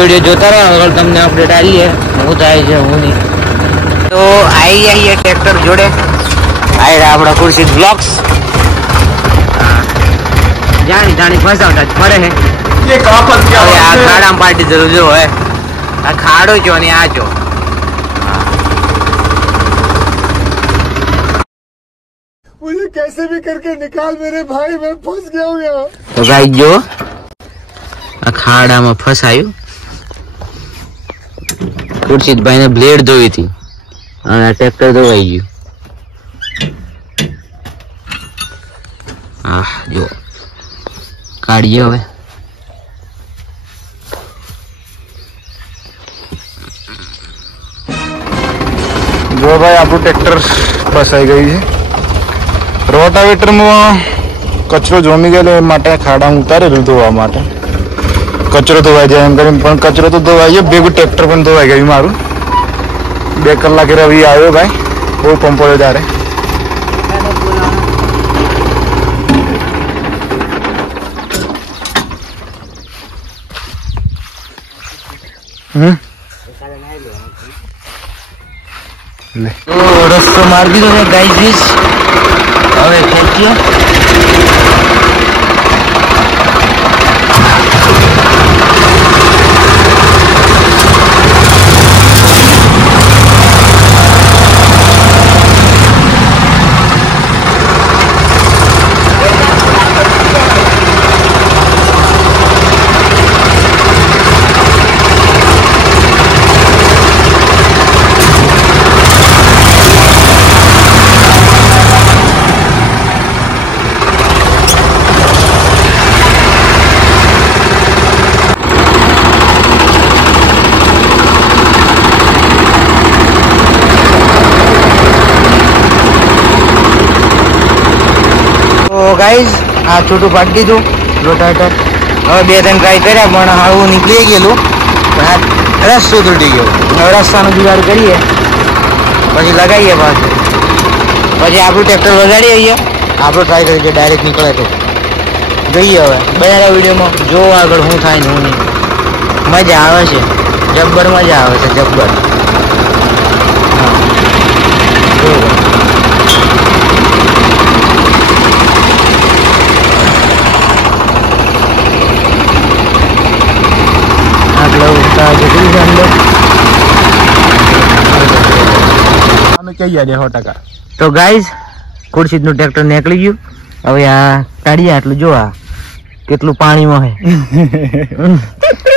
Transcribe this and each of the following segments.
વિડીયો જોતા રહો, આગળ તમને અપડેટ આવી છે હું થાય છે હું નહીં. તો આવી ગયા ટ્રેક્ટર જોડે આવી આપણા ખુરશીદ બ્લોક્સ. જાણી જાણી ફસાવતા જ પડે છે. આ ખાડામાં પાર્ટી જરૂર જો હે આ ખાડો છો ને આ છો. मुझे कैसे भी करके निकाल मेरे भाई, मैं फंस गया हूँ यहाँ. તો ગાઈ જો આ ખાડામાં ફસાયું. ખુરશીદભાઈ ને બ્લેડ ધોઈ હતી અને ટ્રેક્ટર ધોવાઈ ગયું. હા જો કાઢીએ હવે. જો ભાઈ આપણું ટ્રેક્ટર ફસાઈ ગયું છે. રોટાવેટરમાં કચરો જોમી ગયેલો એ માટે ખાડામાં ઉતારેલું ધોવા માટે. કચરો ધોવાઈ જાય એમ કરીને, પણ કચરો તો ધોવાઈ ગયો, ભેગું ટ્રેક્ટર પણ ધોવાઈ ગયું મારું. 2 કલાકે રવિ આવ્યો ભાઈ, બહુ પંપો ત્યારે. તો રસ્તો મારી દીધો છે ગાઈઝ. હવે ખેંચીએ. ગાઈઝ આ છોટું પાડી દીધું રોટાવેટર. હવે 2-3 ટ્રાય કર્યા પણ હાવું નીકળી ગયેલું. રસ્તો તૂટી ગયો. હવે રસ્તાનો જુગાડ કરીએ પછી લગાવીએ પાછું. પછી આપણું ટ્રેક્ટર વગાડીએ અહીંયા આપણું ટ્રાય કરીએ ડાયરેક્ટ નીકળે તો જોઈએ. હવે બધા વિડીયોમાં જો આગળ શું થાય ને હું નહીં. મજા આવે છે, જબ્બર મજા આવે છે, જબ્બર. હા બરોબર. તો ગાઈઝ ખુરશીદનું ટ્રેક્ટર નીકળી ગયું. હવે આ કાઢીએ આટલું જો આ કેટલું પાણીમાં હે.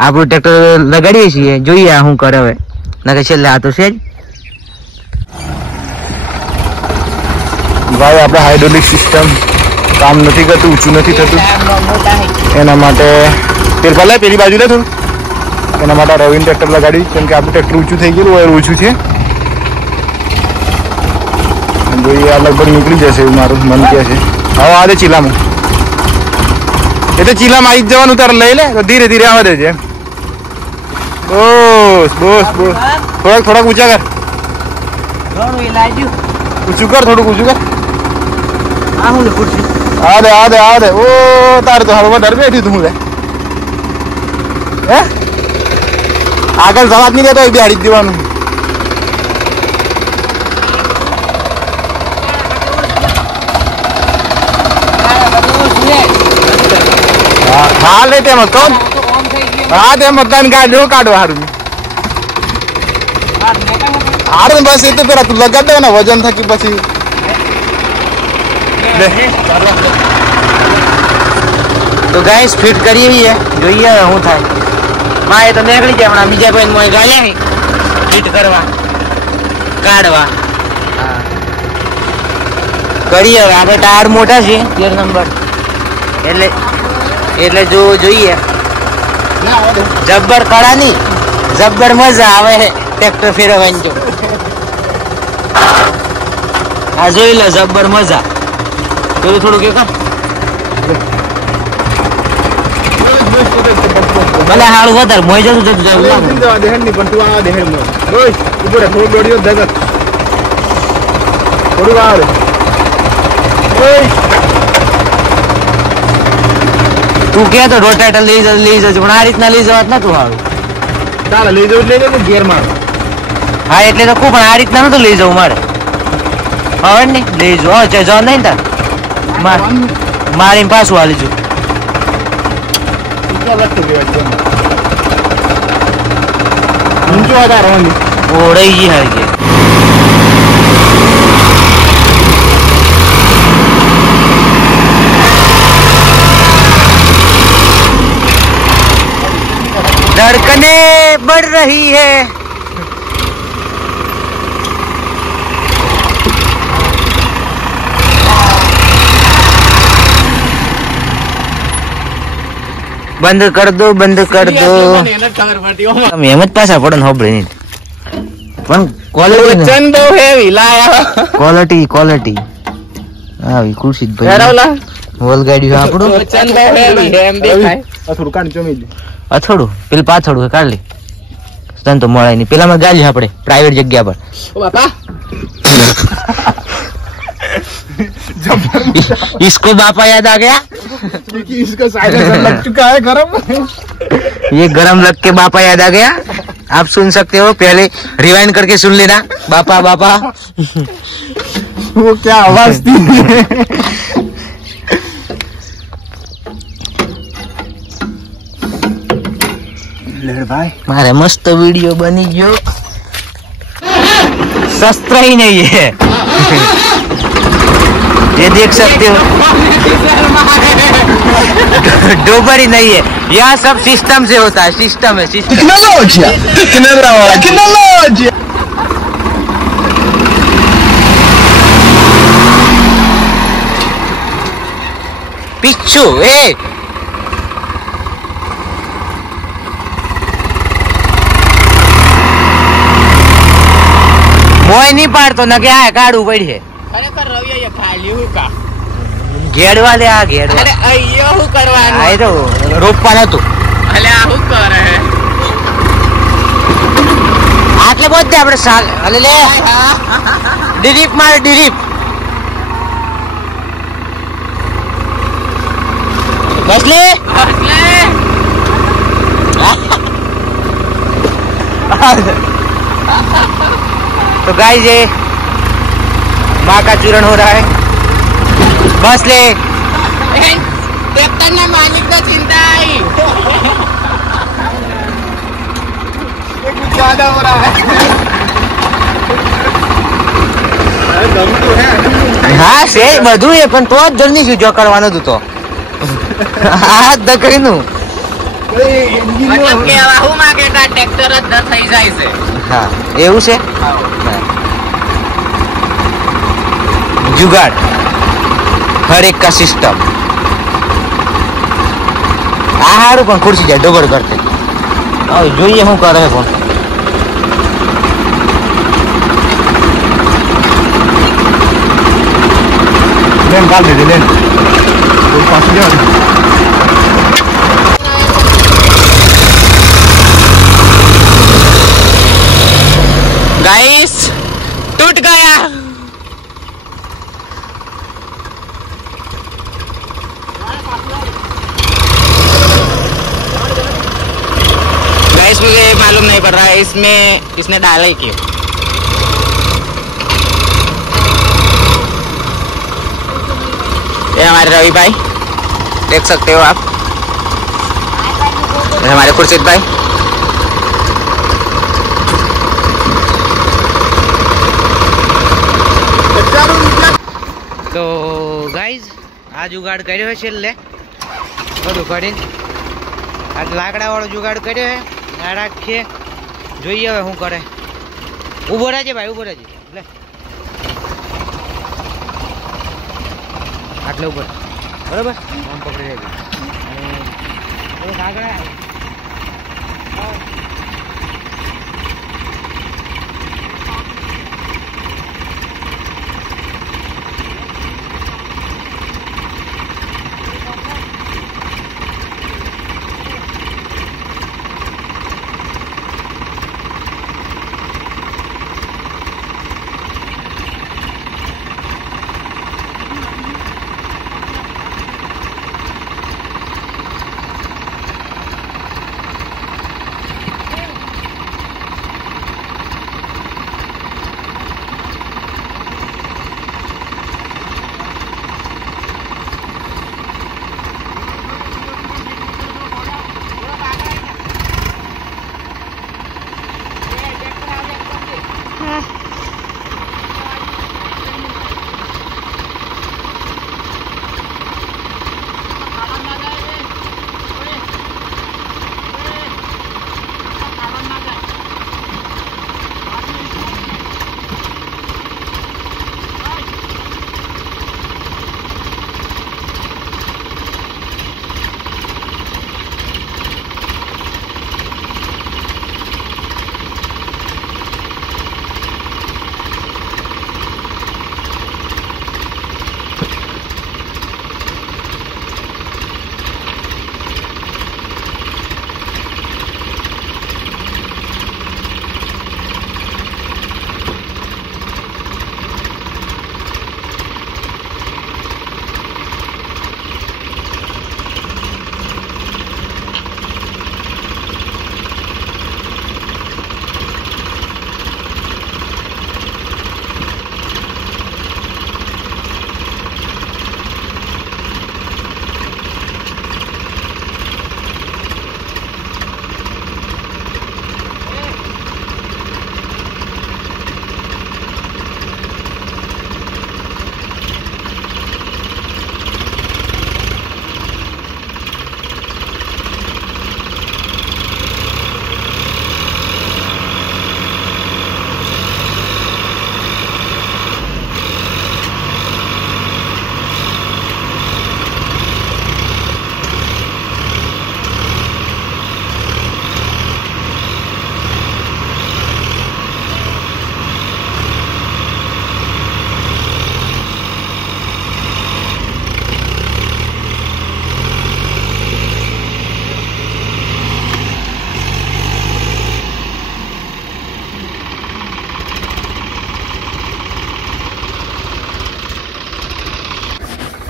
આપણું ટ્રેક્ટર લગાડીએ છીએ, જોઈએ આ શું કરે હવે. નકે છેલ્લે આ તો છે જ ભાઈ. આપણે હાઇડ્રોલિક સિસ્ટમ કામ નથી કરતું, ઊંચું નથી થતું. એના માટે પેલી બાજુ લે થોડું. એના માટે રવિન ટ્રેક્ટર લગાડી, કેમ કે આપણું ટ્રેક્ટર ઊંચું થઈ ગયેલું હોય, ઓછું છે. જોઈએ આ લગભગ નીકળી જશે એવું મારું મન કહે છે. હવે આ દે ચીલામાં, એ તો ચીલામાં આવી જ જવાનું. તારે લઈ લે તો ધીરે ધીરે આવવા દેજે. બસ બસ બસ, થોડાક ઊંચા કર, ઊંચું કર, થોડુંક ઊંચું કર. આ દે ઓ તારે તો હવે વધારે બેઠી તું. હું લે હે આગળ જવાબ નહીં દેતો, બેહાડી જ દેવાનું. હા લે તેમ કોણ. હા તેમ મતદાન કાઢો સારું સારું. બસ એ તો પેલા તું લગાડ દે ને વજન થકી પછી. તો ગાઈસ ફિટ કરીએ, જોઈએ શું થાય. માં એ તો નીકળી જાય હમણાં. બીજા કોઈ મોય ગાલ્યા નહીં ફિટ કરવા કાઢવા. કરીએ હવે. આપણે ટાયર મોટા છે 13 નંબર, એટલે જોઈએ. જબ્બર કળા નહીં, જબ્બર મજા આવે ટ્રેક્ટર ફેરવવાની. જો આ જોઈ લે, જબ્બર મજા. થોડું કે ભલે હારું વધારે મોઈ જતું જતું પણ તું આ દેહ થોડું દોડ્યો જગત થોડું આવે. તું કે તો રોટાટર લઈ જજો પણ આ રીતના લઈ જવા જ નતું આવે. ચાલે લઈ જવું લઈ જવું ઘેર માર હા એટલે તો ખૂબ પણ આ રીતના નતું લઈ જવું મારે હવે ને લઈ જવું હવે જવા નહીં તાર મારીને પાછું હાલી જવું ઊંચો હતા રવાની ઓળાઈ ગઈ હારી ગયા धड़कनें बढ़ रही है બંધ કર દો બંધ કર દો એમ જ પાછા પડે હોબળે નહીં પણ ક્વોલિટી ક્વોલિટી આવી ખુરશી ભાઈ હોલ ગાડી આપણું અથોડું પેલું પાછોડું કાઢ લે તને તો મળે નહીં પેલામાં ગાલી આપણે પ્રાઇવેટ જગ્યા પર इसको बापा याद आ गया इसका साइलेंसर लग चुका है गरम ये गरम लग के बापा याद आ गया आप सुन सकते हो पहले रिवाइंड करके सुन लेना बापा बापा वो क्या आवाज थी भाई मारे मस्त वीडियो बनी गयो शस्त्र ही नहीं है ये देख सकते हो डोबर ही नहीं है यहाँ सब सिस्टम से होता है सिस्टम है सिस्टम पिच्छू ए મોય નહીં પાડતો ન કે આ કાઢવું પડી છે ખરેખર રવિ એ ખાલી હું કા ઘેડવા દે આ ઘેડવા અરે અయ్యో હું કરવાનું આ તો રોપવાનું હતું અલે આ હું કરે આટલે બોલ દે આપણે સાલ અલે લે ડિરીપ માર ડિરીપ બસ લે तो गाइस ये माँ का चूरण हो रहा है बस ले ट्रैक्टर ने मालिक को चिंता आई ज्यादा हो रहा है दम तो है હા છે બધું એ પણ તો જ જલ્દી જો કરવાનું હતું તો આ દકડીનું मतलब કે આવા હું માગે કા ટ્રેક્ટર જ દર થઈ જાય છે હા એવું છે जुगाड़ हर एक का सिस्टम आ हारू पण खुर्ची જાય ડોબર કરતે હવે જોઈએ શું કરે પણ लेन काल दे लेन तो पास जा गाइस टूट गया गाइस मुझे मालूम नहीं पड़ रहा है इसमें इसने डाला ही क्यों ये हमारे रवि भाई देख सकते हो आप ये हमारे खुर्शीद भाई તો ગાઈઝ આ જુગાડ કર્યો છે છેલ્લે બધું કરીને આ લાકડા વાળો જુગાડ કર્યો છે આ રાખીએ જોઈએ હવે શું કરે ઊભો રહેજે ભાઈ ઊભો રહેજે લે આટલે ઉપર બરાબર આમ પકડી રહેજે અને લાકડા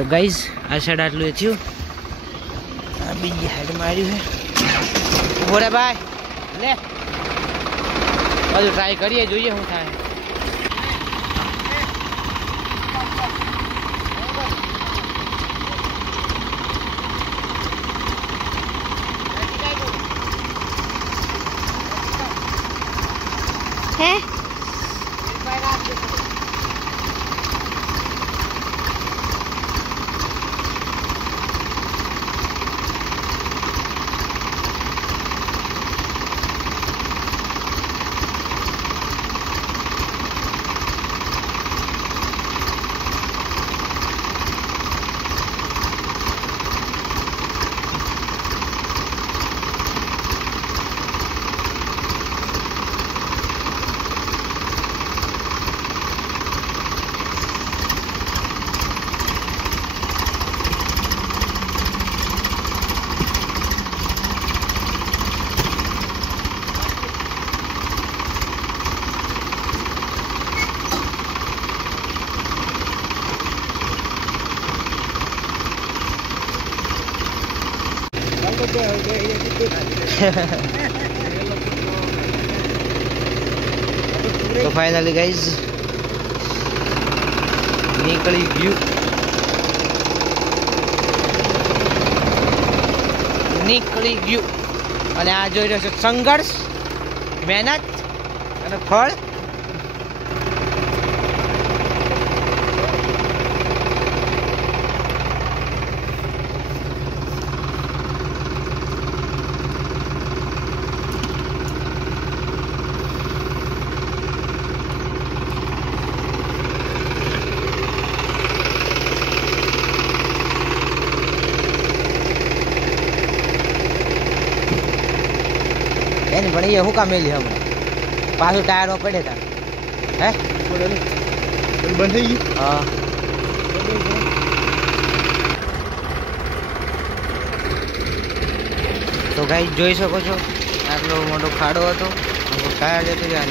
તો ગાઈઝ આ સાઈડ આટલું થયું, આ બીજી સાઈડ માર્યું છે. બોરે ભાઈ લે બધું ટ્રાય કરીએ, જોઈએ શું થાય. હે તો ફાઇનલી ગાઈઝ નીકળી ગયું, અને આ જોઈ રહ્યો છે સંઘર્ષ, મહેનત અને ફળ. એની પણ એ શું કામ મેલી હમણાં પાછું ટાયરમાં પડે તા હે બંધ થઈ ગઈ. હા તો ગાઈસ જોઈ શકો છો આટલો મોટો ખાડો હતો, ટાયર જતો રહ્યા.